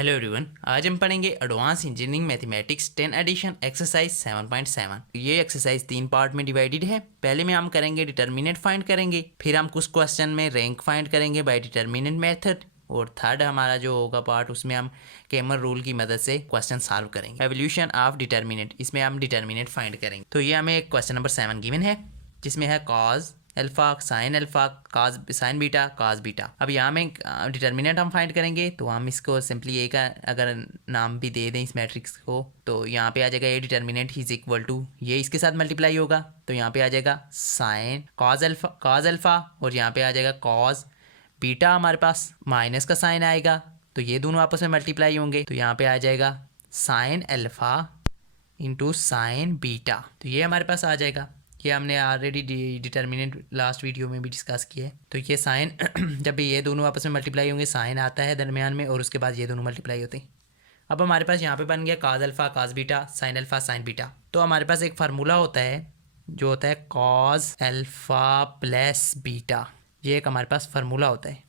Hello everyone, आज हम पढ़ेंगे advance engineering mathematics 10 edition exercise 7.7। ये एक्सरसाइज 3 पार्ट में डिवाइडेड है। पहले में हम करेंगे डिटर्मिनेंट फाइंड करेंगे, फिर हम कुछ क्वेश्चन में रैंक फाइंड करेंगे बाय डिटर्मिनेंट मेथड, और थर्ड हमारा जो होगा पार्ट उसमें हम केमर रूल की मदद से क्वेश्चन सॉल्व करेंगे। एवोल्यूशन ऑफ डिटर्मिनेंट, इसमें हम डिटर्मिनेंट फाइंड करेंगे। तो ये हमें क्वेश्चन नंबर 7 गिवन है जिसमें है कॉज अल्फा साइन काज साइन बीटा काज बीटा। अब यहाँ में डिटर्मिनेंट हम फाइंड करेंगे, तो हम इसको सिंपली ए का अगर नाम भी दे दें इस मैट्रिक्स को, तो यहाँ पे आ जाएगा A determinant is equal to, ये इसके साथ मल्टीप्लाई होगा तो यहाँ पे आ जाएगा साइन काज अल्फा और यहाँ पे आ जाएगा कॉज बीटा। हमारे पास माइनस का साइन आएगा तो ये दोनों आपस में मल्टीप्लाई होंगे, तो यहाँ पे आ जाएगा sine alpha into sine beta. तो ये हमारे पास आ जाएगा। ये हमने ऑलरेडी डिटर्मिनेंट लास्ट वीडियो में भी डिस्कस किया है। तो ये साइन जब भी ये दोनों आपस में मल्टीप्लाई होंगे साइन आता है दरमियान में, और उसके बाद ये दोनों मल्टीप्लाई होते हैं। अब हमारे पास यहाँ पे बन गया काज अल्फा काज beta sine alpha sign beta. तो हमारे पास एक फार्मूला होता है जो होता है कॉज अल्फा प्लस बीटा, ये एक हमारे पास फार्मूला होता है।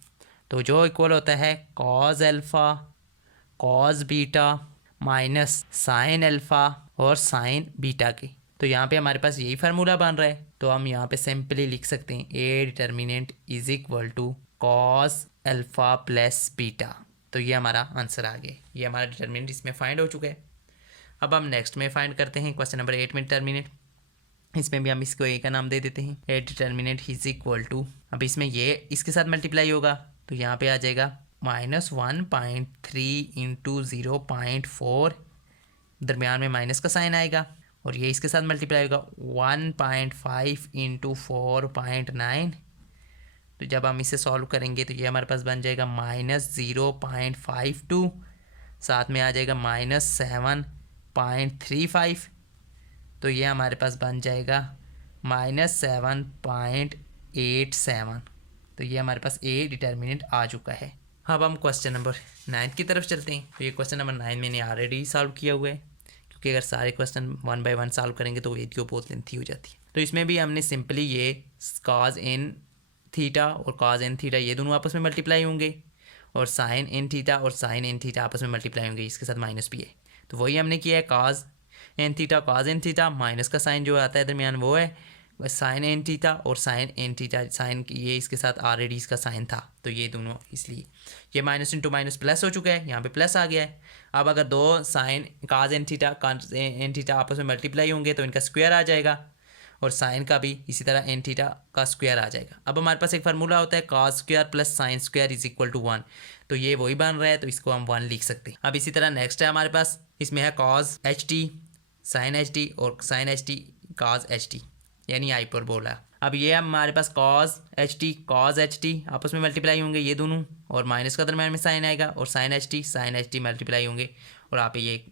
तो जो इक्वल होता है cause alpha cos beta minus sine alpha और साइन बीटा के। तो यहाँ पे हमारे पास यही फार्मूला बन रहा है, तो हम यहाँ पे सिंपली लिख सकते हैं A determinant is equal to cos alpha plus beta. तो ये हमारा आंसर आ गया, ये हमारा डिटर्मिनेंट इसमें फाइंड हो चुका है। अब हम नेक्स्ट में फाइंड करते हैं क्वेश्चन नंबर 8 में डिटर्मिनेंट। इसमें भी हम इसको ए का नाम दे देते हैं, A determinant is equal to, अब इसमें ये इसके साथ मल्टीप्लाई होगा तो यहाँ पे आ जाएगा -1.3 इंटू 0.4, दरमियान में माइनस का साइन आएगा, और ये इसके साथ मल्टीप्लाई होगा 1.5 इंटू 4.9। तो जब हम इसे सॉल्व करेंगे तो ये हमारे पास बन जाएगा -0.52, साथ में आ जाएगा -7.35। तो ये हमारे पास बन जाएगा -7.87। तो ये हमारे पास ए डिटर्मिनेंट आ चुका है। अब हम क्वेश्चन नंबर 9 की तरफ चलते हैं। तो ये क्वेश्चन नंबर 9 मैंने ऑलरेडी सॉल्व किया हुआ है, कि अगर सारे क्वेश्चन 1 बाय 1 सॉल्व करेंगे तो वीडियो बहुत लेंथी हो जाती है। तो इसमें भी हमने सिंपली ये काज एन थीटा और काज एन थीटा ये दोनों आपस में मल्टीप्लाई होंगे, और साइन एन थीटा और साइन एन थीटा आपस में मल्टीप्लाई होंगे, इसके साथ माइनस भी है। तो वही हमने किया है, काज एन थीटा माइनस का साइन जो आता है दरमियान वो है साइन एन थीटा, और साइन एन थीटा साइन ये इसके साथ ऑलरेडी इसका साइन था, तो ये दोनों इसलिए ये माइनस इंटू माइनस प्लस हो चुका है, यहाँ पे प्लस आ गया है। अब अगर दो साइन काज एन थीटा आपस में मल्टीप्लाई होंगे तो इनका स्क्वायर आ जाएगा, और साइन का भी इसी तरह एन थीटा का स्क्वायर आ जाएगा। अब हमारे पास एक फार्मूला होता है cos square plus sine square is equal to 1, तो ये वही बन रहा है, तो इसको हम 1 लिख सकते हैं। अब इसी तरह नेक्स्ट है हमारे पास, इसमें है cos h t sine h t और sine h t cos h t, यानी हाइपरबोला। अब ये हमारे पास कॉज एच टी आपस में मल्टीप्लाई होंगे ये दोनों, और माइनस का दरम्यान में साइन आएगा, और साइन एच टी मल्टीप्लाई होंगे, और आप ये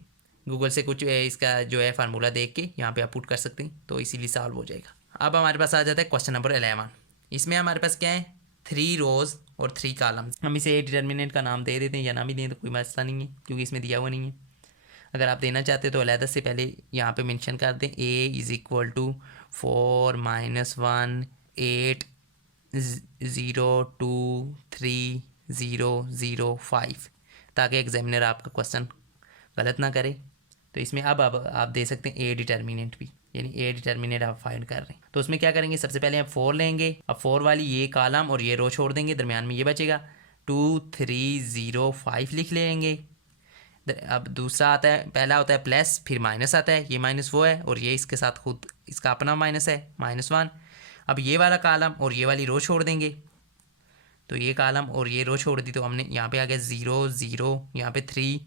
गूगल से कुछ इसका जो है फार्मूला देख के यहाँ पे आप पुट कर सकते हैं, तो इसीलिए सॉल्व हो जाएगा। अब हमारे पास आ जाता है क्वेश्चन नंबर 11। इसमें हमारे पास क्या है 3 रोज और 3 कॉलम। हम इसे डिटर्मिनेंट का नाम दे देते हैं, या ना भी दें तो कोई मसला नहीं है, क्योंकि इसमें दिया हुआ नहीं है। अगर आप देना चाहते हो तो अलहदा से पहले यहाँ पे मेंशन कर दें ए इज़ इक्वल टू 4 - 1 8 0 2 3 0 0 5, ताकि एग्जामिनर आपका क्वेश्चन गलत ना करे। तो इसमें अब आप दे सकते हैं ए डिटर्मिनेंट भी, यानी ए डिटर्मिनेंट आप फाइंड कर रहे हैं। तो उसमें क्या करेंगे, सबसे पहले आप 4 लेंगे, अब 4 वाली ये कॉलम और ये रो छोड़ देंगे, दरमियान में ये बचेगा 2 3 0 5 लिख लेंगे। अब दूसरा आता है, पहला होता है प्लस, फिर माइनस आता है, ये माइनस वो है, और ये इसके साथ खुद इसका अपना माइनस है -1। अब ये वाला कॉलम और ये वाली रो छोड़ देंगे, तो ये कॉलम और ये रो छोड़ दी, तो हमने यहाँ पे आ गया 0 0, यहाँ पे 3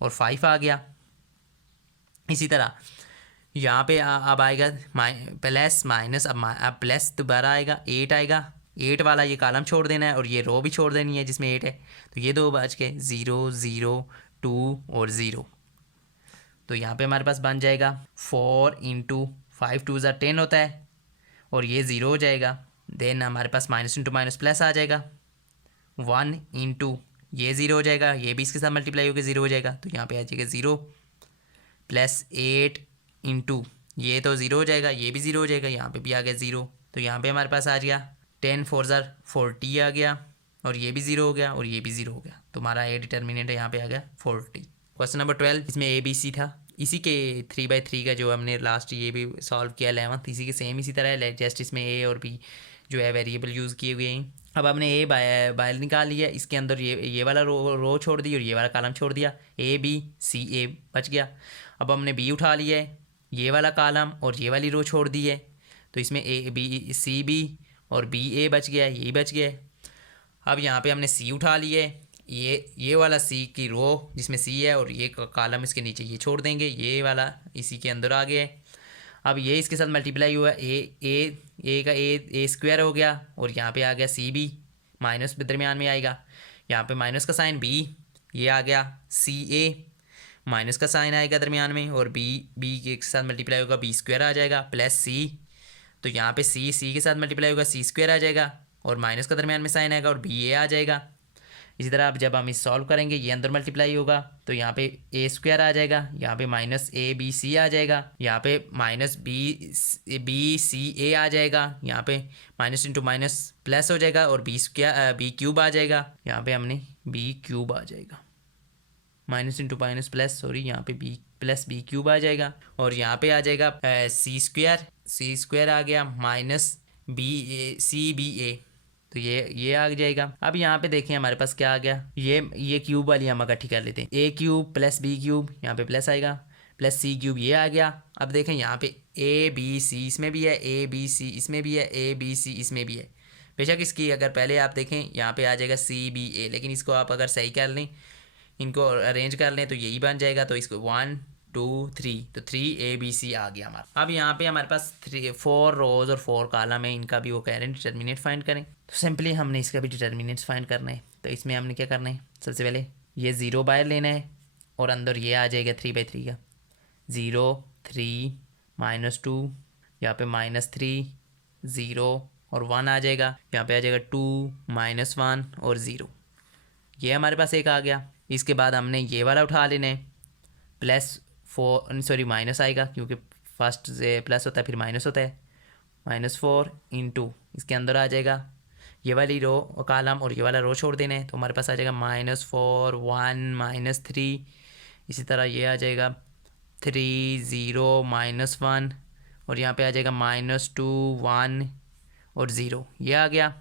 और 5 आ गया। इसी तरह यहाँ पे अब आएगा प्लस माइनस, अब प्लस दोबारा आएगा 8 आएगा, 8 वाला ये कॉलम छोड़ देना है, और ये रो भी छोड़ देनी है जिसमें 8 है, तो ये दो बच गए 0 0 2 और 0। तो यहाँ पे हमारे पास बन जाएगा 4 इंटू 5 2 ज़ा 10 होता है, और ये 0 हो जाएगा। देन हमारे पास माइनस इंटू माइनस प्लस आ जाएगा 1 इंटू ये 0 हो जाएगा, ये भी इसके साथ मल्टीप्लाई होकर 0 हो जाएगा, तो यहाँ पे आ जाएगा 0 प्लस 8 इंटू ये तो 0 हो जाएगा, ये भी 0 हो जाएगा, यहाँ पे भी आ गया 0। तो यहाँ पे हमारे पास आ गया 10 4 ज़ा 40 आ गया, और ये भी 0 हो गया और ये भी 0 हो गया, तो हमारा ए डिटर्मिनेंट यहाँ पे आ गया 40। क्वेश्चन नंबर 12, इसमें ए बी सी था, इसी के 3/3 का जो हमने लास्ट ये भी सॉल्व किया 11th, इसी के सेम इसी तरह है, जस्ट इसमें ए और बी जो है वेरिएबल यूज़ किए हुए हैं। अब हमने ए बाहर निकाल लिया, इसके अंदर ये वाला रो छोड़ दी और ये वाला कॉलम छोड़ दिया, ए बी सी ए बच गया। अब हमने बी उठा लिया है, ये वाला कॉलम और ये वाली रो छोड़ दी है, तो इसमें ए बी सी बी और बी ए बच गया, यही बच गया। अब यहाँ पे हमने सी उठा लिया है, ये वाला सी की रो जिसमें सी है और ये कॉलम इसके नीचे ये छोड़ देंगे, ये वाला इसी के अंदर आ गया है। अब ये इसके साथ मल्टीप्लाई हुआ, ए का ए स्क्वायर हो गया और यहाँ पे आ गया सी बी, माइनस दरमियान में आएगा, यहाँ पे माइनस का साइन बी, ये आ गया सी ए, माइनस का साइन आएगा दरमियान में और बी के साथ मल्टीप्लाई होगा, बी स्क्वायर आ जाएगा प्लस सी, तो यहाँ पे सी के साथ मल्टीप्लाई होगा, सी स्क्वायर आ जाएगा और माइनस का दरमियान में साइन आएगा और बी ए आ जाएगा। इसी तरह अब जब हम इस सॉल्व करेंगे ये अंदर मल्टीप्लाई होगा, तो यहाँ पे ए स्क्वायर आ जाएगा, यहाँ पे माइनस ए बी सी आ जाएगा, यहाँ पे माइनस बी सी ए आ जाएगा, यहाँ पे माइनस इंटू माइनस प्लस हो जाएगा और बी क्यूब आ जाएगा, यहाँ पे हमने बी क्यूब आ जाएगा, minus into minus plus sorry, यहाँ पे बी प्लस बी क्यूब आ जाएगा और यहाँ पे आ जाएगा सी स्क्वायर आ गया माइनस सी बी ए, तो ये आ जाएगा। अब यहाँ पे देखें हमारे पास क्या आ गया, ये क्यूब वाली हम इकट्ठी कर लेते हैं, ए क्यूब प्लस बी क्यूब, यहाँ पे प्लस आएगा प्लस सी क्यूब, ये आ गया। अब देखें यहाँ पे ए बी सी इसमें भी है, ए बी सी इसमें भी है, ए बी सी इसमें भी है। बेशक इसकी अगर पहले आप देखें यहाँ पे आ जाएगा सी बी ए, लेकिन इसको आप अगर सही कर लें, इनको अरेंज कर लें तो यही बन जाएगा, तो इसको 1 2 3, तो 3ABC आ गया हमारा। अब यहाँ पे हमारे पास 4 रोज और 4 कॉलम है, इनका भी वो कह रहे हैं डिटर्मिनेंट फाइंड करें, तो सिंपली हमने इसका भी डिटर्मिनेंट्स फाइंड करना है। तो इसमें हमने क्या करना है, सबसे पहले ये 0 बाहर लेना है और अंदर ये आ जाएगा 3/3 का, 0 3 -2, यहाँ पे -3 0 और 1 आ जाएगा, यहाँ पे आ जाएगा 2 -1 और 0, ये हमारे पास एक आ गया। इसके बाद हमने ये वाला उठा लेना है, माइनस आएगा क्योंकि फर्स्ट से प्लस होता है फिर माइनस होता है, -4 इंटू इसके अंदर आ जाएगा ये वाली रो कॉलम और ये वाला रो छोड़ देना है, तो हमारे पास आ जाएगा -4 1 -3, इसी तरह ये आ जाएगा 3 0 -1 और यहाँ पे आ जाएगा -2 1 और 0, ये आ गया।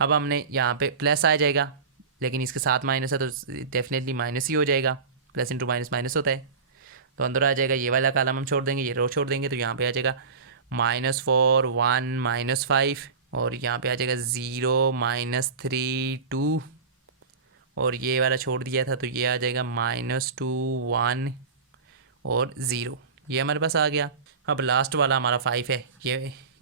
अब हमने यहाँ पे प्लस आ जाएगा, लेकिन इसके साथ माइनस है तो डेफिनेटली माइनस ही हो जाएगा, प्लस इंटू माइनस माइनस होता है, तो अंदर आ जाएगा ये वाला कॉलम हम छोड़ देंगे, ये रो छोड़ देंगे, तो यहाँ पे आ जाएगा -4 1 -5 और यहाँ पे आ जाएगा 0 -3 2 और ये वाला छोड़ दिया था तो ये आ जाएगा -2 1 और 0, ये हमारे पास आ गया। अब लास्ट वाला हमारा 5 है,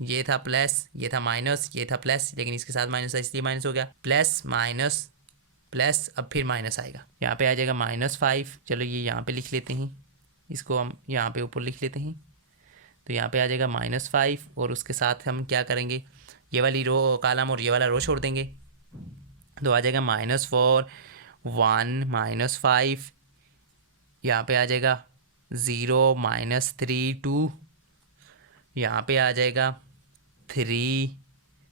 ये था प्लस, ये था माइनस, ये था प्लस, लेकिन इसके साथ माइनस है इसलिए माइनस हो गया, प्लस माइनस प्लस, अब फिर माइनस आएगा, यहाँ पे आ जाएगा -5, चलो ये यहाँ पे लिख लेते हैं, इसको हम यहाँ पे ऊपर लिख लेते हैं, तो यहाँ पे आ जाएगा -5 और उसके साथ हम क्या करेंगे, ये वाली रो कॉलम और ये वाला रो छोड़ देंगे, तो आ जाएगा -4 1 -5, यहाँ पे आ जाएगा 0 -3 2, यहाँ पे आ जाएगा 3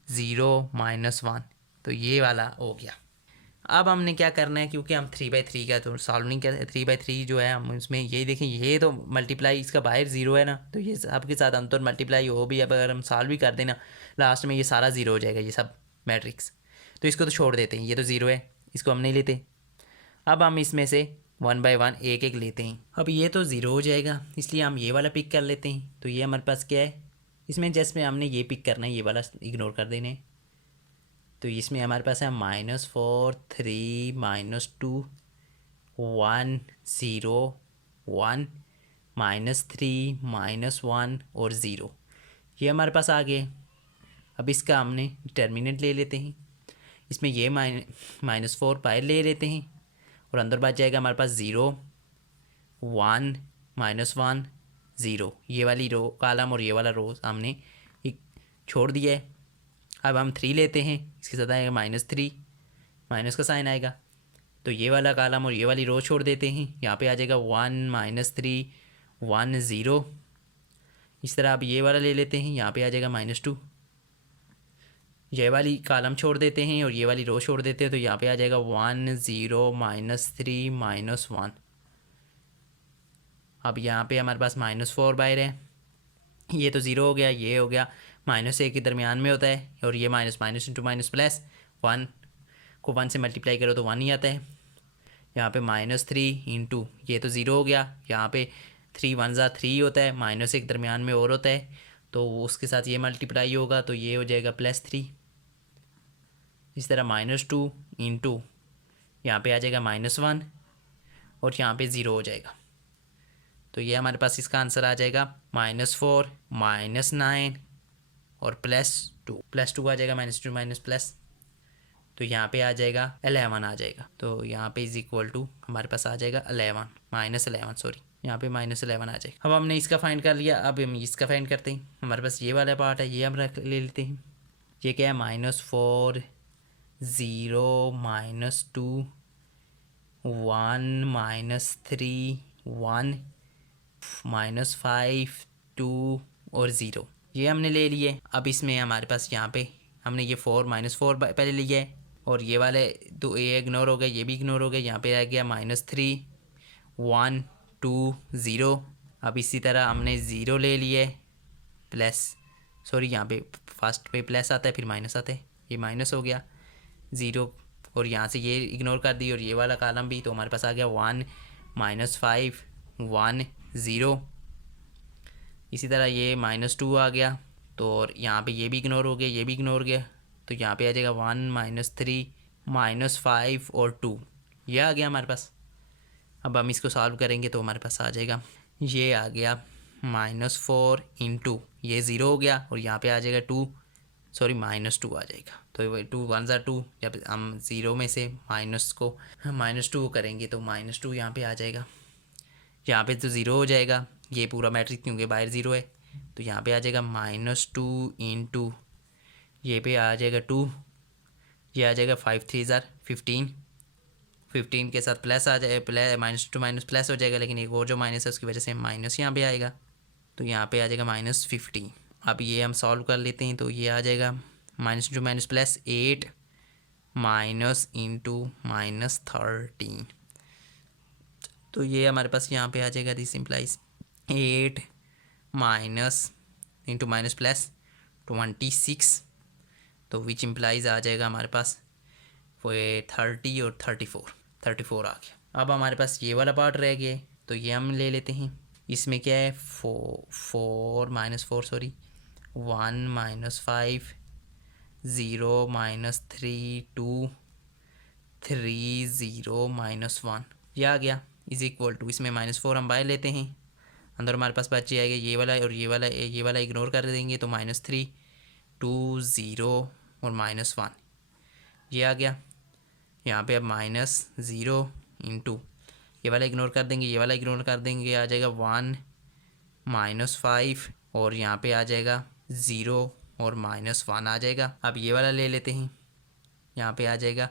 0 -1, तो ये वाला हो गया। अब हमने क्या करना है, क्योंकि हम 3/3 का तो सॉल्व नहीं कर, 3/3 जो है हम उसमें यही देखें, ये तो मल्टीप्लाई इसका बाहर 0 है ना, तो ये आपके साथ अंतर मल्टीप्लाई हो भी, अब अगर हम सॉल्व भी कर देना लास्ट में ये सारा 0 हो जाएगा, ये सब मैट्रिक्स, तो इसको तो छोड़ देते हैं, ये तो 0 है, इसको हम नहीं लेते। अब हम इसमें से 1 बाय 1 एक एक लेते हैं। अब ये तो 0 हो जाएगा, इसलिए हम ये वाला पिक कर लेते हैं, तो ये हमारे पास क्या है, इसमें जैसे हमने ये पिक करना है, ये वाला इग्नोर कर देना है, तो इसमें हमारे पास है -4 3 -2 1 0 1 -3 -1 और 0, ये हमारे पास आ गए। अब इसका हमने डिटर्मिनेंट ले लेते हैं, इसमें ये -4 बाहर ले लेते हैं और अंदर बच जाएगा हमारे पास 0 1 -1 0, ये वाली रो कॉलम और ये वाला रो हमने छोड़ दिया है। अब हम 3 लेते हैं, इसके साथ आएगा -3, माइनस का साइन आएगा, तो ये वाला कॉलम और ये वाली रो छोड़ देते हैं, यहाँ पे आ जाएगा 1 -3 1 0, इस तरह आप ये वाला ले लेते हैं, यहाँ पे आ जाएगा -2, ये वाली कॉलम छोड़ देते हैं और ये वाली रो छोड़ देते हैं, तो यहाँ पे आ जाएगा 1 0 -3 -1। अब यहाँ पे हमारे पास -4 बाहर है, ये तो ज़ीरो हो गया, ये हो गया -1 के दरमियान में होता है, और ये minus minus into minus plus, 1 को 1 से मल्टीप्लाई करो तो 1 ही आता है। यहाँ पे -3 इंटू ये तो ज़ीरो हो गया, यहाँ पे 3 1 ज़ा 3 होता है, -1 के दरमियान में और होता है, तो उसके साथ ये मल्टीप्लाई होगा तो ये हो जाएगा +3। इस तरह -2 इंटू यहाँ पे आ जाएगा -1 और यहाँ पे ज़ीरो हो जाएगा, तो ये हमारे पास इसका आंसर आ जाएगा -4 -9 और +2 आ जाएगा, -2 माइनस प्लस, तो यहाँ पे आ जाएगा 11 आ जाएगा। तो यहाँ पे इज इक्वल टू हमारे पास आ जाएगा 11 सॉरी, यहाँ पे -11 आ जाएगा। अब हमने इसका फाइंड कर लिया, अब हम इसका फाइंड करते हैं। हमारे पास ये वाला पार्ट है, ये हम ले लेते हैं। ये क्या है, -4 0 -2 1 -3 1 -5 2 और 0, ये हमने ले लिए। अब इसमें हमारे पास यहाँ पे हमने ये -4 पहले लिया है, और ये वाले तो ये इग्नोर हो गया, ये भी इग्नोर हो गया। यहाँ पे आ गया -3 1 2 0। अब इसी तरह हमने 0 ले लिए प्लस, सॉरी यहाँ पे फर्स्ट पे प्लस आता है फिर माइनस आता है, ये माइनस हो गया 0, और यहाँ से ये इग्नोर कर दी और ये वाला कॉलम भी, तो हमारे पास आ गया 1 -5 1 0। इसी तरह ये -2 आ गया, तो और यहाँ पे ये भी इग्नोर हो गया, ये भी इग्नोर हो गया, तो यहाँ पे आ जाएगा 1 -3 -5 और 2, ये आ गया हमारे पास। अब हम इसको सॉल्व करेंगे तो हमारे पास आ जाएगा, ये आ गया -4 इंटू ये 0 हो गया, और यहाँ पे आ जाएगा -2 आ जाएगा। तो 2 1 ज़ा 2, जब हम 0 में से -2 करेंगे तो -2 यहाँ पे आ जाएगा। यहाँ पे तो 0 हो जाएगा, ये पूरा मैट्रिक्स क्योंकि बाहर 0 है, तो यहाँ पे आ जाएगा -2 इंटू ये पे आ जाएगा 2, ये आ जाएगा 5 3 ज़ा 15, 15 के साथ प्लस आ जाए, -2 माइनस प्लस हो जाएगा, लेकिन एक और जो माइनस है उसकी वजह से माइनस यहाँ पे आएगा, तो यहाँ पे आ जाएगा -15। अब ये हम सॉल्व कर लेते हैं, तो ये आ जाएगा -2 माइनस प्लस 8 माइनस इंटू -13, तो ये हमारे पास यहाँ पे आ जाएगा, this implies 8 minus into minus plus 26, तो विच इम्प्लाइज आ जाएगा हमारे पास वो 30 और 34 आ गया। अब हमारे पास ये वाला पार्ट रह गया, तो ये हम ले लेते हैं। इसमें क्या है, 1 -5 0 -3 2 3 0 -1, ये आ गया इज इक्वल टू, इसमें -4 हम बाहर लेते हैं, अंदर हमारे पास बच जाएगा ये वाला और ये वाला इग्नोर कर देंगे, तो -3 2 0 और -1, ये आ गया। यहाँ पे अब -0 इंटू ये वाला इग्नोर कर देंगे, ये वाला इग्नोर कर देंगे, आ जाएगा 1 -5 और यहाँ पे आ जाएगा 0 और -1 आ जाएगा। अब ये वाला ले लेते हैं, यहाँ पे आ जाएगा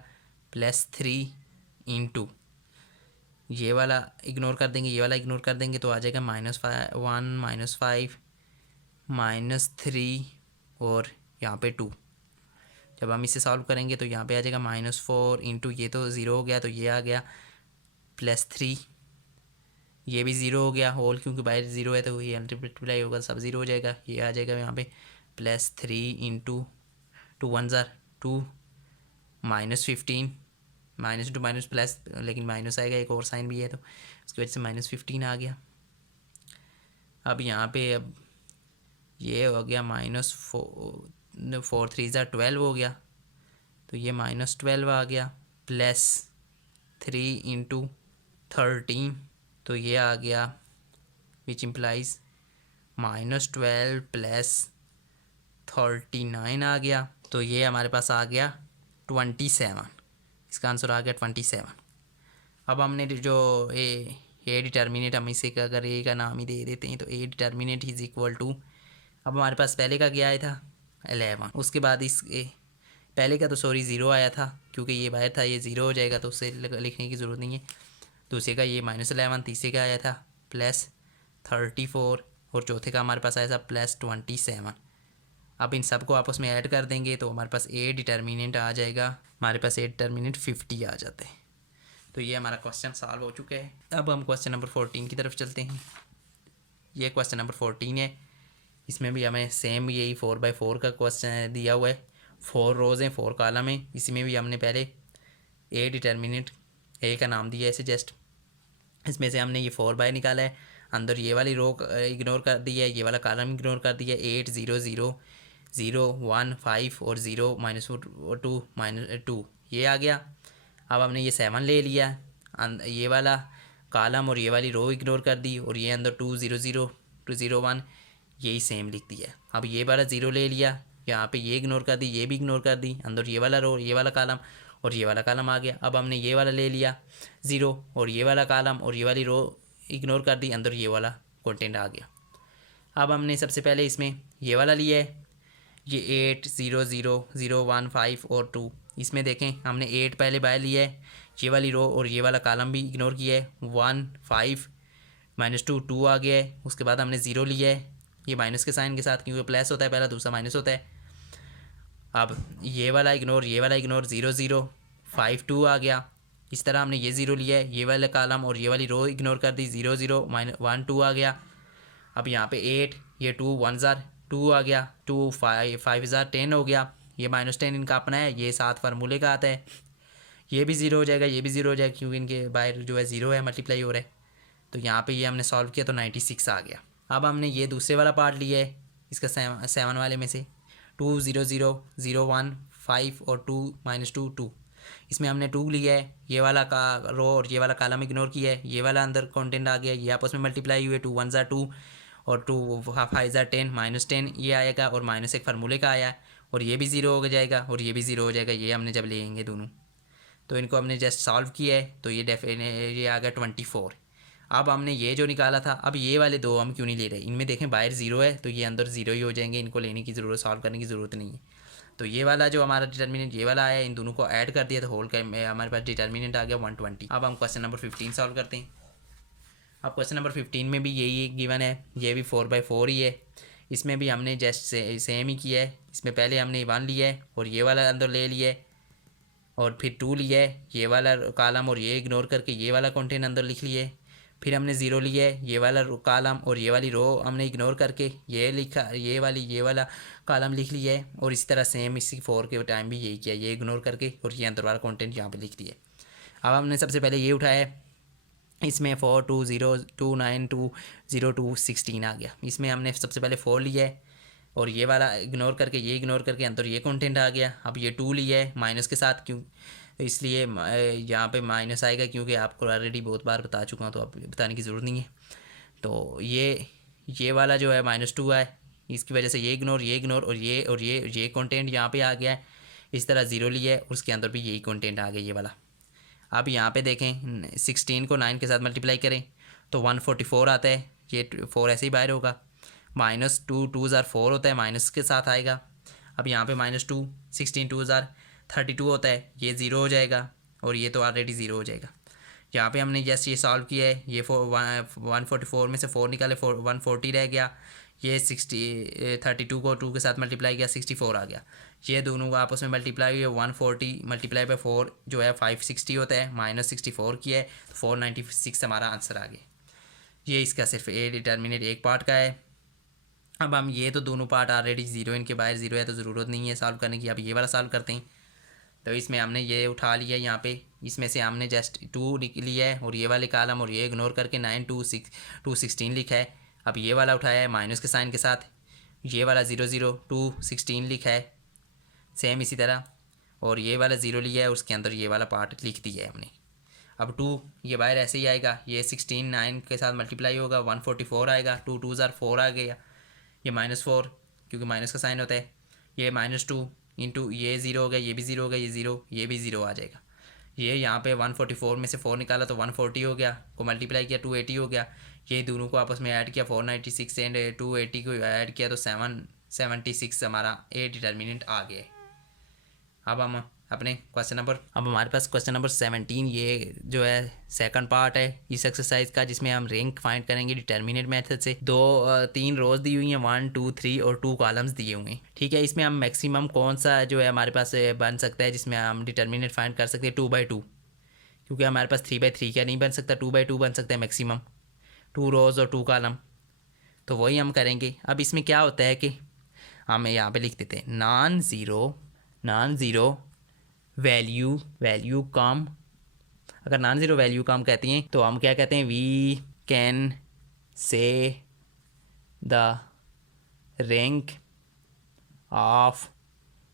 +3 इंटू ये वाला इग्नोर कर देंगे, ये वाला इग्नोर कर देंगे, तो आ जाएगा -1 -5 -3 और यहाँ पे 2। जब हम इसे सॉल्व करेंगे तो यहाँ पे आ जाएगा -4 इंटू ये तो 0 हो गया, तो ये आ गया +3, ये भी 0 हो गया होल, क्योंकि बाहर 0 है तो ये मल्टीप्लाई होगा, सब 0 हो जाएगा, ये आ जाएगा यहाँ पे +3 इंटू 2 1 ज़ा 2 -15 -2 माइनस प्लस, लेकिन माइनस आएगा, एक और साइन भी है तो उसकी वजह से -15 आ गया। अब यहाँ पे अब ये हो गया -4 3 ज़ा 12 हो गया, तो ये -12 आ गया, +3 इंटू 13, तो ये आ गया विच इम्प्लाइज -12 + 39 आ गया, तो ये हमारे पास आ गया 27, इसका आंसर आ गया 27। अब हमने जो ए डिटर्मिनेट, हम इसे अगर ए का नाम ही दे देते हैं, तो ए डिटर्मिनेट इज इक्वल टू, अब हमारे पास पहले का क्या आया था 11, उसके बाद इस पहले का तो सॉरी 0 आया था, क्योंकि ये बाहर था, ये 0 हो जाएगा तो उससे लिखने की ज़रूरत नहीं है। दूसरे का ये -11, तीसरे का आया था +34 और चौथे का हमारे पास आया था +27, अब इन सबको आपस में ऐड कर देंगे तो हमारे पास ए डिटर्मिनेंट आ जाएगा, हमारे पास ए डिटर्मिनेंट 50 आ जाते हैं। तो ये हमारा क्वेश्चन सॉल्व हो चुका है। अब हम क्वेश्चन नंबर 14 की तरफ चलते हैं। ये क्वेश्चन नंबर 14 है। इसमें भी हमें सेम यही 4x4 का क्वेश्चन दिया हुआ है। 4 रोज़ हैं, 4 कॉलम हैं। इसमें भी हमने पहले ए डिटर्मिनेंट ए का नाम दिया है इसे जस्ट। इसमें से हमने ये 4 निकाला है, अंदर ये वाली रो इग्नोर कर दी है, ये वाला कॉलम इग्नोर कर दिया है। 8 0 0 0 1 5 और 0 -2 -2 ये आ गया। अब हमने ये 7 ले लिया, ये वाला कॉलम और ये वाली रो इग्नोर कर दी, और ये अंदर 2 0 0 2 0 1 यही सेम लिख दिया। अब ये वाला 0 ले लिया, यहाँ पे ये इग्नोर कर दी, ये भी इग्नोर कर दी, अंदर ये वाला रो ये वाला कॉलम और ये वाला कॉलम आ गया। अब हमने ये वाला ले लिया 0 और ये वाला कॉलम और ये वाली रो इग्नोर कर दी, अंदर ये वाला कंटेंट आ गया। अब हमने सबसे पहले इसमें ये वाला लिया है, ये 8 0 0 0 1 5 और 2। इसमें देखें हमने 8 पहले बाहर लिया है, ये वाली रो और ये वाला कॉलम भी इग्नोर किया है। 1 5 -2 2 आ गया है। उसके बाद हमने 0 लिया है, ये माइनस के साइन के साथ, क्योंकि प्लस होता है पहला, दूसरा माइनस होता है। अब ये वाला इग्नोर, ये वाला इग्नोर, 0 0 5 2 आ गया। इस तरह हमने ये 0 लिया है, ये वाला कॉलम और ये वाली रो इग्नोर कर दी, 0 0 1 2 आ गया। अब यहाँ पे 8, ये 2 1 जार 2 आ गया, 2 5 जार 10 हो गया। ये -10 इनका अपना है, ये 7 फार्मूले का आता है। ये भी 0 हो जाएगा, ये भी 0 हो जाएगा, क्योंकि इनके बाहर जो है 0 है, मल्टीप्लाई हो रहा है। तो यहाँ पे ये हमने सॉल्व किया तो 96 आ गया। अब हमने ये दूसरे वाला पार्ट लिया है इसका 7 वाले में से, 2 0 0 0 1 5 और 2 -2 2। इसमें हमने 2 लिया है, ये वाला का रो और ये वाला कॉलम इग्नोर किया है, ये वाला अंदर कंटेंट आ गया, ये आपस में मल्टीप्लाई हुए, 2 1 जार 2 और 2 5 जार 10 -10 ये आएगा, और माइनस एक फार्मूले का आया, और ये भी 0 हो जाएगा और ये भी 0 हो जाएगा। ये हमने जब लेंगे दोनों, तो इनको हमने जस्ट सॉल्व किया है, तो ये ये आ गया 24। अब हमने ये जो निकाला था, अब ये वाले दो हम क्यों नहीं ले रहे, इनमें देखें बाहर 0 है तो ये अंदर 0 ही हो जाएंगे, इनको लेने की ज़रूरत, सॉल्व करने की ज़रूरत नहीं है। तो ये वाला जो हमारा डिटर्मिनेंट ये वाला आया, इन दोनों को ऐड कर दिया तो होल का हमारे पास डिटर्मिनेंट आ गया 120। अब हम क्वेश्चन नंबर 15 सॉल्व करते हैं। अब क्वेश्चन नंबर 15 में भी यही गिवन है, ये भी 4x4 ही है। इसमें भी हमने जस्ट सेम ही किया है। इसमें पहले हमने 1 लिया है और ये वाला अंदर ले लिया है, और फिर 2 लिया है, ये वाला कॉलम और ये इग्नोर करके ये वाला कंटेंट अंदर लिख लिया है। फिर हमने 0 लिया है, ये वाला कॉलम और ये वाली रो हमने इग्नोर करके ये लिखा, ये वाला कॉलम लिख लिया है, और इसी तरह सेम इसी 4 के टाइम भी यही किया, ये इग्नोर करके और ये अंदर वाला कंटेंट यहाँ पे लिख दिया। अब हमने सबसे पहले ये उठाया है, इसमें 4 2 0 2 9 2 0 2 16 आ गया। इसमें हमने सबसे पहले 4 लिया है और ये वाला इग्नोर करके ये इग्नोर करके अंदर ये कंटेंट आ गया। अब ये 2 लिया है माइनस के साथ, क्यों इसलिए यहाँ पे माइनस आएगा, क्योंकि आपको ऑलरेडी बहुत बार बता चुका हूँ तो आप बताने की ज़रूरत नहीं है। तो ये वाला जो है -2 है, इसकी वजह से ये इग्नोर और ये कंटेंट यहाँ पे आ गया है। इस तरह 0 लिया है, उसके अंदर भी यही कंटेंट आ गया ये वाला। अब यहाँ पे देखें 16 को 9 के साथ मल्टीप्लाई करें तो 144 आता है, ये 4 ऐसे ही बाहर होगा। -2 2 जार 4 होता है, माइनस के साथ आएगा। अब यहाँ पे -2 16 2 जार 32 होता है, ये 0 हो जाएगा और ये तो ऑलरेडी 0 हो जाएगा। यहाँ पे हमने जस्ट ये सॉल्व किया है, ये 144 में से 4 निकाले 140 रह गया। ये 32 को 2 के साथ मल्टीप्लाई किया 64 आ गया। ये दोनों को आपस में मल्टीप्लाई हुए 140 मल्टीप्लाई बाई 4 जो है 560 होता है, -64 किया है 496 हमारा आंसर आ गया। ये इसका सिर्फ ए डिटर्मिनेंट एक पार्ट का है। अब हम ये तो दोनों पार्ट ऑलरेडी 0 इनके बाहर 0 है तो ज़रूरत नहीं है सॉल्व करने की। अब ये वाला सॉल्व करते हैं। तो इसमें हमने ये उठा लिया यहाँ पे, इसमें से हमने जस्ट 2 लिया है और ये वाले कॉलम और ये इग्नोर करके 9 2 6 2 16 लिखा है। अब ये वाला उठाया है माइनस के साइन के साथ, ये वाला 0 0 2 16 लिखा है सेम इसी तरह, और ये वाला 0 लिया है उसके अंदर ये वाला पार्ट लिख दिया है हमने। अब 2 ये बाहर ऐसे ही आएगा, ये 16 9 के साथ मल्टीप्लाई होगा 144 आएगा, 2 2 जार 4 आ गया, ये -4 क्योंकि माइनस का साइन होता है, ये -2 इंटू ये 0 हो गया, ये भी 0 हो गया, ये 0 ये भी 0 आ जाएगा। ये यहाँ पे 144 में से 4 निकाला तो 140 हो गया, को मल्टीप्लाई किया 280 हो गया। ये दोनों को आपस में ऐड किया 496 एंड 280 को ऐड किया तो 776 हमारा ए डिटर्मिनेंट आ गया है। अब हम अपने क्वेश्चन नंबर, अब हमारे पास क्वेश्चन नंबर 17 ये जो है सेकंड पार्ट है इस एक्सरसाइज का, जिसमें हम रैंक फाइंड करेंगे डिटर्मिनेंट मेथड से। तीन रोज दी हुई हैं, 1 2 3 और 2 कॉलम्स दिए हुए हैं, ठीक है। इसमें हम मैक्सिमम कौन सा जो है हमारे पास बन सकता है जिसमें हम डिटर्मिनेंट फाइंड कर सकते हैं 2/2, क्योंकि हमारे पास 3/3 क्या नहीं बन सकता, 2/2 बन सकता है मैक्सिमम, 2 रोज और 2 कॉलम। तो वही हम करेंगे। अब इसमें क्या होता है कि हम यहाँ पे लिख देते हैं नॉन ज़ीरो वैल्यू कम। अगर नॉन ज़ीरो वैल्यू कम कहती हैं तो हम क्या कहते हैं, we can say the rank of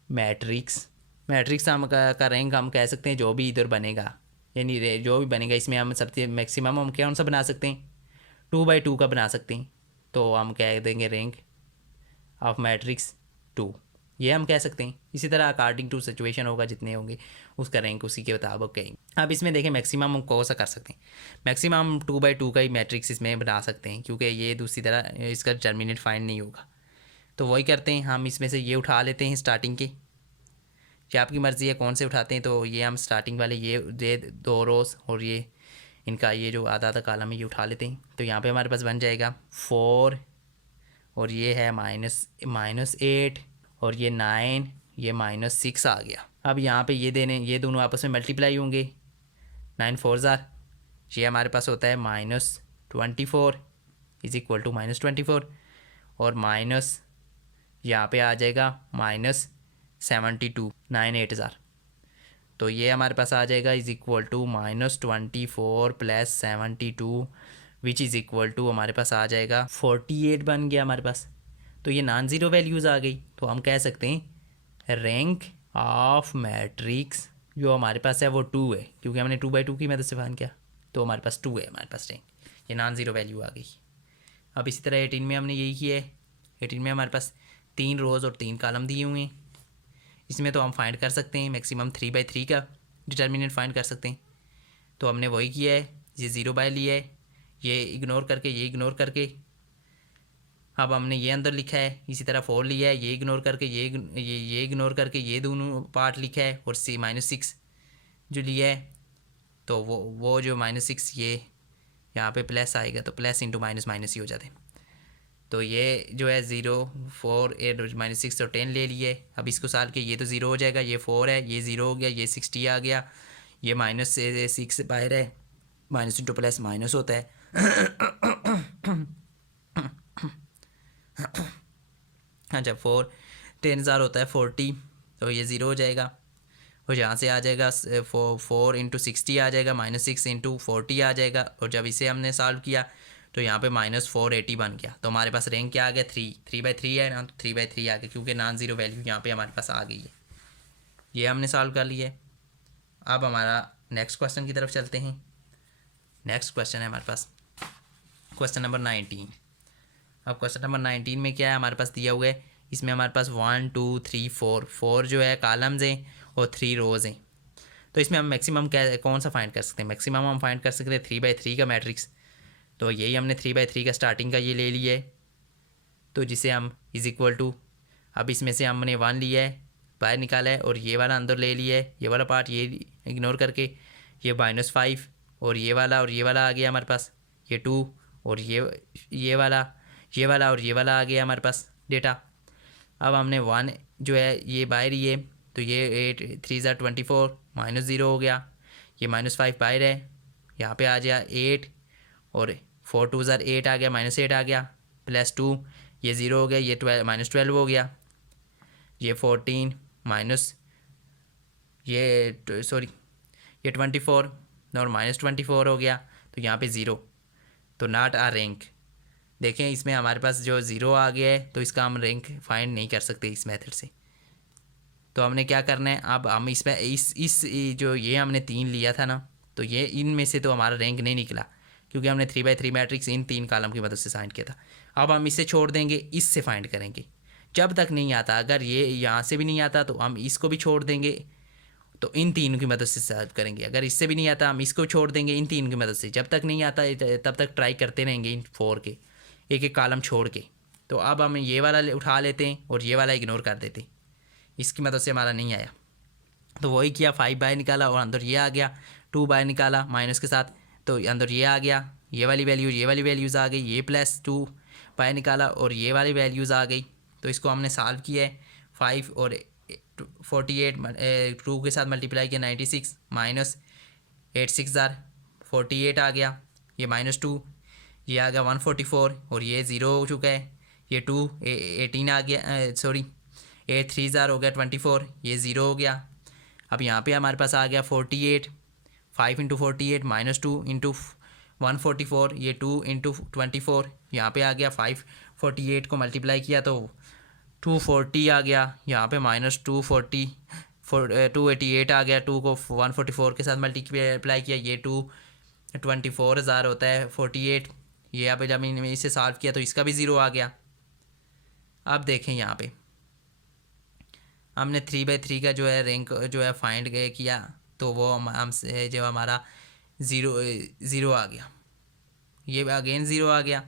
matrix हम का रैंक हम कह सकते हैं जो भी इधर बनेगा, यानी जो भी बनेगा इसमें हम सबसे मैक्सिमम हम कौन सा बना सकते हैं, 2/2 का बना सकते हैं। तो हम कह देंगे रैंक ऑफ मैट्रिक्स 2, ये हम कह सकते हैं। इसी तरह अकॉर्डिंग टू सिचुएशन होगा, जितने होंगे उसका रैंक उसी के मुताबिक कहेंगे। अब इसमें देखें मैक्सिमम हम कौन सा कर सकते हैं, मैक्सिमम हम 2/2 का ही मैट्रिक्स इसमें बना सकते हैं, क्योंकि ये दूसरी तरह इसका डिटर्मिनेंट फाइंड नहीं होगा। तो वही करते हैं, हम इसमें से ये उठा लेते हैं स्टार्टिंग के, कि आपकी मर्ज़ी है कौन से उठाते हैं। तो ये हम स्टार्टिंग वाले ये 2 रोज़ और ये इनका ये जो आधा कॉलम है ये उठा लेते हैं। तो यहाँ पे हमारे पास बन जाएगा 4 और ये है -8 और ये 9, ये -6 आ गया। अब यहाँ पे ये दोनों आपस में मल्टीप्लाई होंगे, 9 4 ज़ार, ये हमारे पास होता है -24 इज़ इक्वल टू -24 और माइनस यहाँ पे आ जाएगा -72, 9 8 ज़ार। तो ये हमारे पास आ जाएगा is equal to -24 + 72 which is equal to हमारे पास आ जाएगा 48 बन गया हमारे पास। तो ये नॉन ज़ीरो वैल्यूज़ आ गई। तो हम कह सकते हैं रैंक ऑफ मैट्रिक्स जो हमारे पास है वो 2 है, क्योंकि हमने 2/2 की मदद से फाइंड किया। तो हमारे पास 2 है हमारे पास रैंक, ये नॉन ज़ीरो वैल्यू आ गई। अब इसी तरह 18 में हमने यही किया है। 18 में हमारे पास 3 रोज़ और 3 कॉलम दिए हुए हैं। इसमें तो हम फाइंड कर सकते हैं मैक्सिमम 3/3 का डिटर्मिनेंट फाइंड कर सकते हैं। तो हमने वही किया है, ये 0 लिया है, ये इग्नोर करके अब हमने ये अंदर लिखा है। इसी तरह 4 लिया है, ये इग्नोर करके ये इग्नोर करके ये दोनों पार्ट लिखा है और -6 जो लिया है। तो वो जो -6 ये यहाँ पे प्लस आएगा, तो प्लस इंटू माइनस माइनस ही हो जाते हैं। तो ये जो है 0 4 8 -6 तो 10 ले लिए। अब इसको साल के ये तो 0 हो जाएगा, ये 4 है, ये 0 हो गया, ये 60 आ गया, ये -6 बाहर है, माइनस इंटू प्लस माइनस होता है। अच्छा 4 10,000 होता है 40, तो ये 0 हो जाएगा और यहाँ से आ जाएगा 4 इंटू 60 आ जाएगा, -6 इंटू 40 आ जाएगा। और जब इसे हमने सॉल्व किया तो यहाँ पे -480 बन गया। तो हमारे पास रैंक क्या आ गया, 3/3 है ना, तो 3/3 आ गया, क्योंकि नॉन ज़ीरो वैल्यू यहाँ पे हमारे पास आ गई है। ये हमने सॉल्व कर लिया है। अब हमारा नेक्स्ट क्वेश्चन की तरफ चलते हैं। नेक्स्ट क्वेश्चन है हमारे पास क्वेश्चन नंबर 19। अब क्वेश्चन नंबर 19 में क्या है हमारे पास दिया हुआ है, इसमें हमारे पास 1 2 3 4 जो है कॉलम्स हैं और 3 रोज़ हैं। तो इसमें हम मैक्सिमम क्या कौन सा फाइंड कर सकते हैं, मैक्सिमम हम फाइंड कर सकते हैं 3/3 का मैट्रिक्स। तो यही हमने 3/3 का स्टार्टिंग का ये ले लिया है, तो जिसे हम इज़ इक्वल टू, अब इसमें से हमने 1 लिया है बाहर निकाला है और ये वाला अंदर ले लिया है, ये वाला पार्ट ये इग्नोर करके ये -5 और ये वाला आ गया हमारे पास, ये 2 और ये वाला और ये वाला आ गया हमारे पास डेटा। अब हमने 1 जो है ये बाहर ही है, तो ये 8 3 ज़ा 24 -0 हो गया, ये -5 बाहर है, यहाँ पे आ गया 8 और 4 2 ज़ा 8 आ गया, -8 आ गया, +2 ये 0 हो गया, ये -12 हो गया, ये 14 माइनस ये 24 और -24 हो गया, तो यहाँ पे 0, तो नॉट आ रैंक। देखें इसमें हमारे पास जो 0 आ गया है, तो इसका हम रैंक फाइंड नहीं कर सकते इस मेथड से। तो हमने क्या करना है, अब हम इसमें इस जो ये हमने 3 लिया था ना, तो ये इनमें से तो हमारा रैंक नहीं निकला, क्योंकि हमने 3/3 मैट्रिक्स इन 3 कॉलम की मदद से फाइंड किया था। अब हम इसे छोड़ देंगे, इससे फाइंड करेंगे जब तक नहीं आता। अगर ये यहाँ से भी नहीं आता तो हम इसको भी छोड़ देंगे, तो इन 3 की मदद से सॉल्व करेंगे। अगर इससे भी नहीं आता हम इसको छोड़ देंगे इन 3 की मदद से। जब तक नहीं आता तब तक ट्राई करते रहेंगे इन 4 के एक कॉलम छोड़ के। तो अब हम ये वाला उठा लेते हैं और ये वाला इग्नोर कर देते हैं, इसकी मदद से हमारा नहीं आया। तो वही किया, 5 बाहर निकाला और अंदर ये आ गया, 2 बाहर निकाला माइनस के साथ, तो अंदर ये आ गया, ये वाली वैल्यूज़ आ गई, ये +2 बाहर निकाला और ये वाली वैल्यूज़ आ गई। तो इसको हमने सॉल्व किया है, 5 और 48 2 के साथ मल्टीप्लाई किया, 96 माइनस 8 6 48 आ गया, ये -2, ये आ गया 144 और ये 0 हो चुका है, ये 2 18 आ गया, सॉरी 8 3 हो गया 24, ये 0 हो गया। अब यहाँ पे हमारे पास आ गया 48, 5 × 48 -2 × 144, ये 2 × 24, यहाँ पे आ गया 548 को मल्टीप्लाई किया तो 240 आ गया, यहाँ पे -240 288 आ गया, 2 को 144 के साथ मल्टीप्लाई किया, ये 224,000 होता है 48, ये अब जब मैंने इसे सॉल्व किया तो इसका भी 0 आ गया। अब देखें यहाँ पे हमने 3/3 का जो है रैंक जो है फाइंड किया, तो वो हमसे जो हमारा ज़ीरो आ गया, ये अगेन 0 आ गया।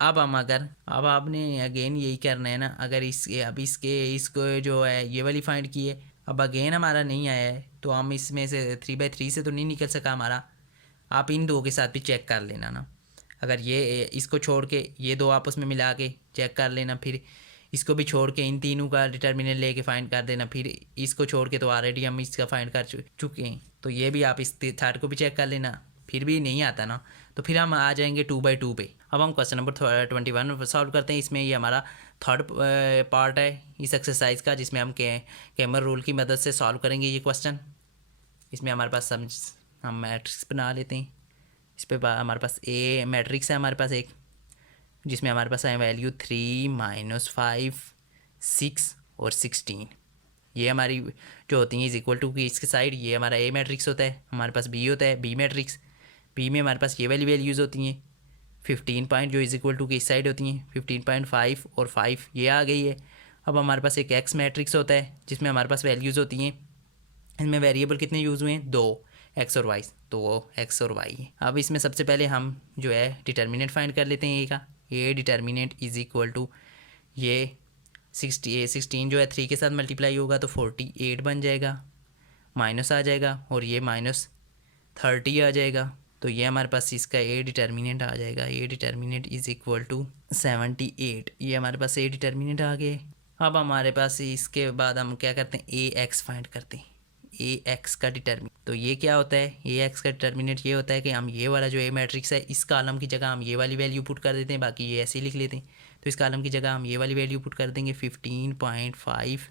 अब आपने अगेन यही करना है ना, अगर इसको जो है ये वाली फाइंड की है, अब अगेन हमारा नहीं आया है तो हम इसमें से 3/3 से तो नहीं निकल सका हमारा। आप इन दो के साथ भी चेक कर लेना ना, अगर ये इसको छोड़ के ये दो आपस में मिला के चेक कर लेना, फिर इसको भी छोड़ के इन तीनों का डिटर्मिनेंट लेके फाइंड कर देना, फिर इसको छोड़ के तो ऑलरेडी हम इसका फाइंड कर चुके हैं, तो ये भी आप इस थर्ड को भी चेक कर लेना, फिर भी नहीं आता ना तो फिर हम आ जाएंगे 2/2 पे। अब हम क्वेश्चन नंबर 21 सॉल्व करते हैं। इसमें ये हमारा थर्ड पार्ट है इस एक्सरसाइज का, जिसमें हम कैमर रूल की मदद से सॉल्व करेंगे ये क्वेश्चन। इसमें हमारे पास हम मैट्रिक्स बना लेते हैं। इस पर हमारे पास ए मैट्रिक्स है हमारे पास एक, जिसमें हमारे पास है वैल्यू 3 -5 6 और 16। ये हमारी जो होती हैं इज इक्वल टू की इसके साइड, ये हमारा ए मैट्रिक्स होता है, हमारे पास बी होता है बी मैट्रिक्स, बी में हमारे पास ये वाली वैल्यूज़ होती हैं 15 पॉइंट जो इज इक्वल टू की इस साइड होती हैं 15.5 और 5 ये आ गई है। अब हमारे पास एक एक्स मैट्रिक्स होता है जिसमें हमारे पास वैल्यूज़ होती हैं, इसमें वेरिएबल कितने यूज़ हुए हैं 2, एक्स और वाई, तो वो एक्स और वाई है। अब इसमें सबसे पहले हम जो है डिटर्मिनेंट फाइंड कर लेते हैं ए का। A determinant is equal to ये 16 जो है 3 के साथ मल्टीप्लाई होगा तो 48 बन जाएगा, माइनस आ जाएगा और ये -30 आ जाएगा, तो ये हमारे पास इसका ए डिटर्मिनेंट आ जाएगा। A determinant is equal to 78, ये हमारे पास ए डिटर्मिनेंट आ गए। अब हमारे पास इसके बाद हम क्या करते हैं ए एक्स फाइंड करते हैं, ए एक्स का डिटर्मिनेंट। तो ये क्या होता है, ए एक्स का डिटर्मिनेंट ये होता है कि हम ये वाला जो ए मैट्रिक्स है इस कॉलम की जगह हम ये वाली वैल्यू पुट कर देते हैं, बाकी ये ऐसे ही लिख लेते हैं। तो इस कॉलम की जगह हम ये वाली वैल्यू पुट कर देंगे 15.5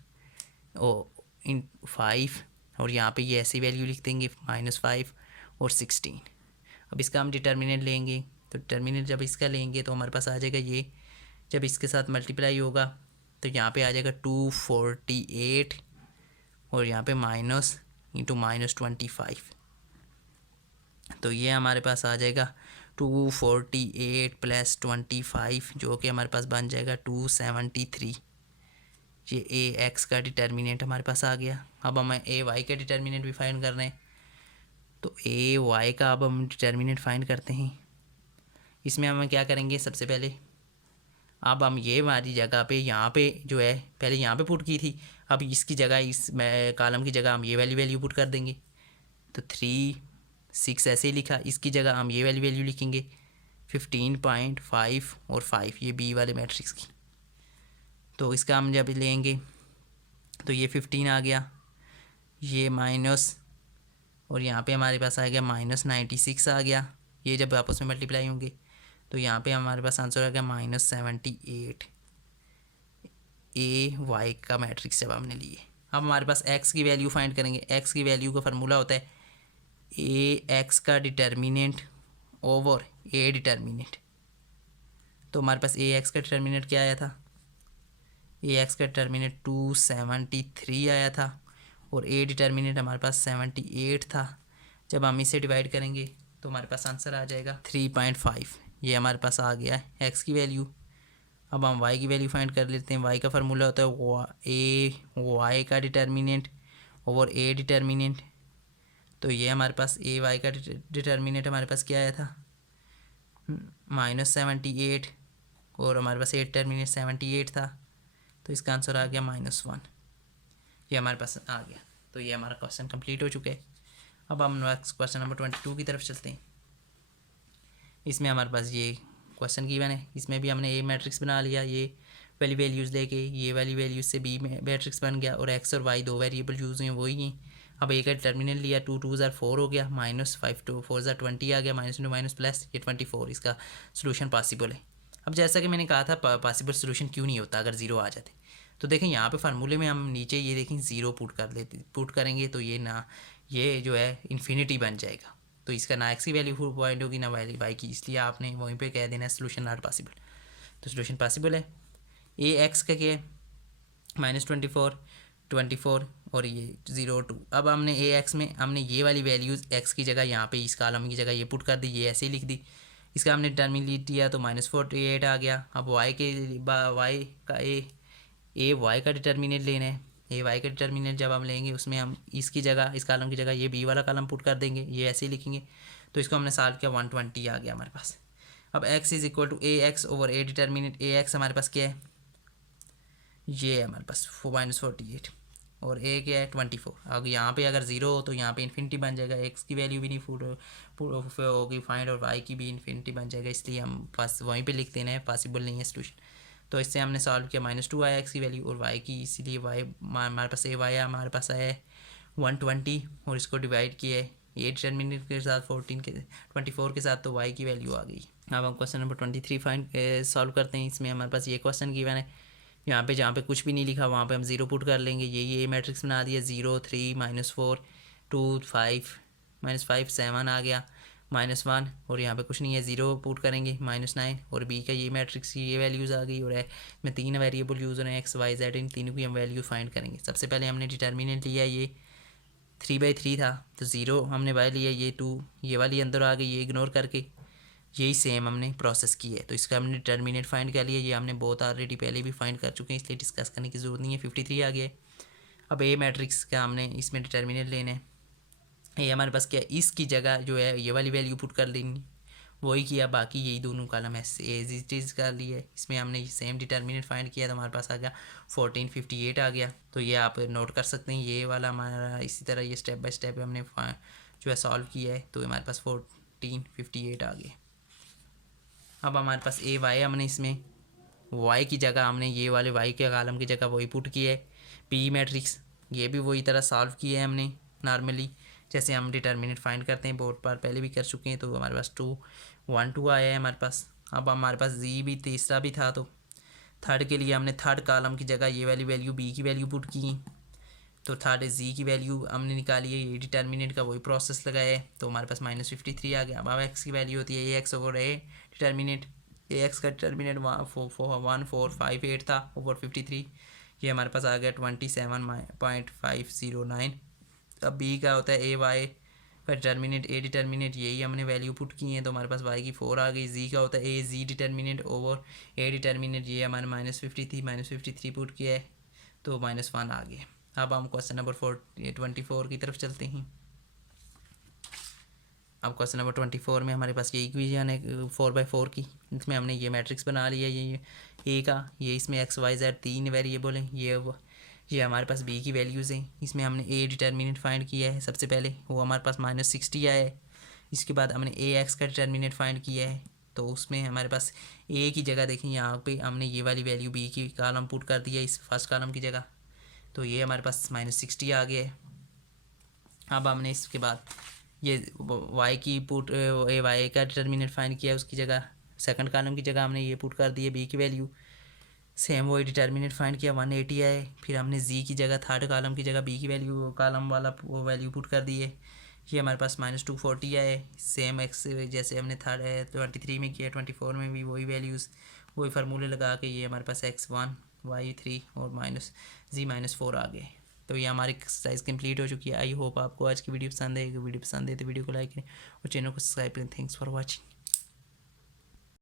और 5 और यहाँ पे ये ऐसी वैल्यू लिख देंगे -5 और 16। अब इसका हम डिटर्मिनेंट लेंगे, तो डिटर्मिनेंट जब इसका लेंगे तो हमारे पास आ जाएगा ये, जब इसके साथ मल्टीप्लाई होगा तो यहाँ पे आ जाएगा 248 और यहाँ पे माइनस इंटू -25, तो ये हमारे पास आ जाएगा 248 + 25 जो कि हमारे पास बन जाएगा 273। ये ए एक्स का डिटर्मिनेंट हमारे पास आ गया। अब हमें ए वाई का डिटर्मिनेंट भी फाइंड करना है, तो ए वाई का अब हम डिटर्मिनेंट फाइंड करते हैं। इसमें हम क्या करेंगे, सबसे पहले अब हम ये हमारी जगह पे यहाँ पे जो है पहले यहाँ पे पुट की थी, अब इसकी जगह इस कॉलम की जगह हम ये वाली वैल्यू पुट कर देंगे, तो 3 6 ऐसे ही लिखा, इसकी जगह हम ये वाली वैल्यू लिखेंगे 15.5 और 5 ये बी वाले मैट्रिक्स की। तो इसका हम जब लेंगे तो ये 15 आ गया, ये माइनस और यहाँ पे हमारे पास आ गया -96 आ गया, ये जब आपस में मल्टीप्लाई होंगे तो यहाँ पे हमारे पास आंसर आ गया -78 ए वाई का मैट्रिक्स जब हमने लिए। अब हमारे पास एक्स की वैल्यू फाइंड करेंगे। एक्स की वैल्यू का फार्मूला होता है ए एक्स का डिटर्मिनेंट ओवर ए डिटर्मिनेंट। तो हमारे पास ए एक्स का डिटर्मिनेंट क्या आया था, ए एक्स का डिटर्मिनेंट 273 आया था और ए डिटर्मिनेंट हमारे पास 78 था। जब हम इसे डिवाइड करेंगे तो हमारे पास आंसर आ जाएगा 3.5, ये हमारे पास आ गया है एक्स की वैल्यू। अब हम वाई की वैल्यू फाइंड कर लेते हैं। वाई का फार्मूला होता है ए वाई का डिटर्मिनेंट ओवर ए डिटर्मिनेंट। तो ये हमारे पास ए वाई का डिटर्मिनेंट हमारे पास क्या आया था -78 और हमारे पास ए डिटर्मिनेंट 78 था, तो इसका आंसर आ गया -1। ये हमारे पास आ गया। तो ये हमारा क्वेश्चन कंप्लीट हो चुका है। अब हम नेक्स्ट क्वेश्चन नंबर 22 की तरफ चलते हैं। इसमें हमारे पास ये क्वेश्चन गिवन है, इसमें भी हमने ए मैट्रिक्स बना लिया, ये वाली वैल्यूज़ लेके ये वाली वैल्यूज़ से बी मैट्रिक्स बन गया, और एक्स और वाई दो वेरिएबल यूज़ हुए वही हैं। अब ए का डिटर्मिनेंट लिया, 2 2 ज़ार 4 हो गया, -5 2 4 ज़ार 20 आ गया, -2 माइनस प्लस ये 24, इसका सोल्यूशन पॉसिबल है। अब जैसा कि मैंने कहा था पॉसिबल सोल्यूशन क्यों नहीं होता अगर ज़ीरो आ जाते, तो देखें यहाँ पे फार्मूले में हम नीचे ये देखें ज़ीरो पुट करेंगे तो ये जो है इन्फिनिटी बन जाएगा, तो इसका ना एक्स की वैल्यू पॉइंट होगी ना वाई की, इसलिए आपने वहीं पे कह देना है सोल्यूशन नॉट पॉसिबल। तो सोल्यूशन पॉसिबल है। ए एक्स का क्या है -24 और ये 0 2। अब हमने ए एक्स में हमने ये वाली वैल्यूज़ एक्स की जगह यहाँ पे इस कॉलम की जगह ये पुट कर दी, ये ऐसे ही लिख दी। इसका हमने डिटर्मिनेंट लिया तो -48 आ गया। अब वाई का डिटर्मिनेंट लेना है। ए वाई का डिटर्मिनेंट जब हम लेंगे उसमें हम इसकी जगह इस कॉलम की जगह ये बी वाला कॉलम पुट कर देंगे, ये ऐसे ही लिखेंगे। तो इसको हमने सॉल्व किया 120 आ गया हमारे पास। अब x is equal to A x over A determinant A x हमारे पास क्या है, ये है हमारे पास -48 और ए क्या है 24। अब यहाँ पे अगर ज़ीरो हो तो यहाँ पे इन्फिनिटी बन जाएगा, एक्स की वैल्यू भी नहीं होगी फाइंड और वाई की भी इन्फिनिटी बन जाएगा, इसलिए हम बस वहीं पे लिख देना है, पॉसिबल नहीं है सोल्यूशन। तो इससे हमने सॉल्व किया -2 आया एक्स की वैल्यू और वाई की, इसीलिए वाई हमारे पास ए वाई हमारे पास आया है 120 और इसको डिवाइड किया है ये डिटर्मिनेंट के साथ 24 के साथ, तो वाई की वैल्यू आ गई। अब हम क्वेश्चन नंबर 23 सॉल्व करते हैं। इसमें हमारे पास ये क्वेश्चन गिवन है, यहाँ पे जहाँ पे कुछ भी नहीं लिखा वहाँ पे हम ज़ीरो पुट कर लेंगे। ये मैट्रिक्स बना दिया, 0 3 -4 2 5 -5 7 आ गया, -1 और यहाँ पे कुछ नहीं है, ज़ीरो पुट करेंगे -9 और बी का ये मैट्रिक्स की ये वैल्यूज़ आ गई। और में 3 वेरिएबल यूज़ हो रहे हैं एक्स वाई जेड, इन तीनों की हम वैल्यू फाइंड करेंगे। सबसे पहले हमने डिटर्मिनेंट लिया, ये 3/3 था तो ज़ीरो हमने बाय लिया, ये 2 ये वाली अंदर आ गई, ये इग्नोर करके यही सेम हमने प्रोसेस की है। तो इसका हमने डिटर्मिनेंट फाइंड कर लिया, ये हमने बहुत ऑलरेडी पहले भी फाइंड कर चुके हैं, इसलिए डिस्कस करने की ज़रूरत नहीं है। 53 आ गया है। अब ए मैट्रिक्स का हमने इसमें डिटर्मिनेंट लेना है। ये हमारे पास क्या है, इसकी जगह जो है ये वाली वैल्यू पुट कर लेंगे, वही किया, बाकी यही दोनों कॉलम एज इट इज़ कर लिए। इसमें हमने सेम डिटर्मिनेंट फाइंड किया तो हमारे पास आ गया 1458 आ गया। तो ये आप नोट कर सकते हैं, ये वाला हमारा इसी तरह ये स्टेप बाय स्टेप हमने जो है सॉल्व किया है, तो हमारे पास 1458 आ गए। अब हमारे पास ए वाई हमने इसमें वाई की जगह हमने ये वाले वाई के कॉलम की जगह वही पुट किया है, पी मैट्रिक्स ये भी वही तरह सॉल्व किया है हमने नॉर्मली जैसे हम डिटर्मिनेंट फाइंड करते हैं, बहुत बार पहले भी कर चुके हैं। तो हमारे पास 2 1 2 आया है हमारे पास। अब हमारे पास जी भी तीसरा भी था, तो थर्ड के लिए हमने थर्ड कॉलम की जगह ये वाली वैल्यू बी की वैल्यू पुट की, तो थर्ड जी की वैल्यू हमने निकाली है, ये डिटर्मिनेंट का वही प्रोसेस लगाया है, तो हमारे पास -53 आ गया। अब एक्स की वैल्यू होती है A x over A determinant, A X का डिटर्मिनेंट 1458 था ओवर 53, ये हमारे पास आ गया 27.509। अब बी का होता है ए वाई का डिटर्मिनेंट, ए डिटर्मिनेंट यही हमने वैल्यू पुट की है, तो हमारे पास वाई की 4 आ गई। जी का होता है ए जी डिटर्मिनेंट ओवर ए डिटर्मिनेंट, ये हमारे -53 पुट किया है, तो -1 आ गया। अब हम क्वेश्चन नंबर 24 की तरफ चलते हैं। अब क्वेश्चन नंबर 24 में हमारे पास ये इक्वेशन है 4/4 की, इसमें हमने ये मैट्रिक्स बना लिया, ये ए का, ये इसमें एक्स वाई जेड 3 वेरिएबल हैं, ये हमारे पास बी की वैल्यूज़ हैं। इसमें हमने ए डिटर्मिनेंट फाइंड किया है, सबसे पहले वो हमारे पास -60 आया है। इसके बाद हमने ए एक्स का डिटर्मिनेंट फाइंड किया है, तो उसमें हमारे पास ए की जगह देखें यहाँ पे हमने ये वाली वैल्यू बी की कॉलम पुट कर दिया इस फर्स्ट कॉलम की जगह, तो ये हमारे पास -60 आ गया है। अब हमने इसके बाद ये वाई की पुट ए वाई का डिटर्मिनेंट फाइंड किया, उसकी जगह सेकंड कॉलम की जगह हमने ये पुट कर दिए बी की वैल्यू, सेम वही डिटर्मिनेंट फाइंड किया 180 आए। फिर हमने जी की जगह थर्ड कॉलम की जगह बी की वैल्यू कॉलम वाला वो वैल्यू पुट कर दिए, ये हमारे पास -240 आए। सेम एक्स जैसे हमने थर्ड 23 में किया 24 में भी वही वैल्यूज़ वही फार्मूले लगा के ये हमारे पास x1 y3 और -4 आ गए। तो ये हमारी एक्सरसाइज कंप्लीट हो चुकी है। आई होप आपको आज की वीडियो पसंद है। वीडियो पसंद है तो वीडियो को लाइक करें और चैनल को सब्सक्राइब करें। Thanks for watching.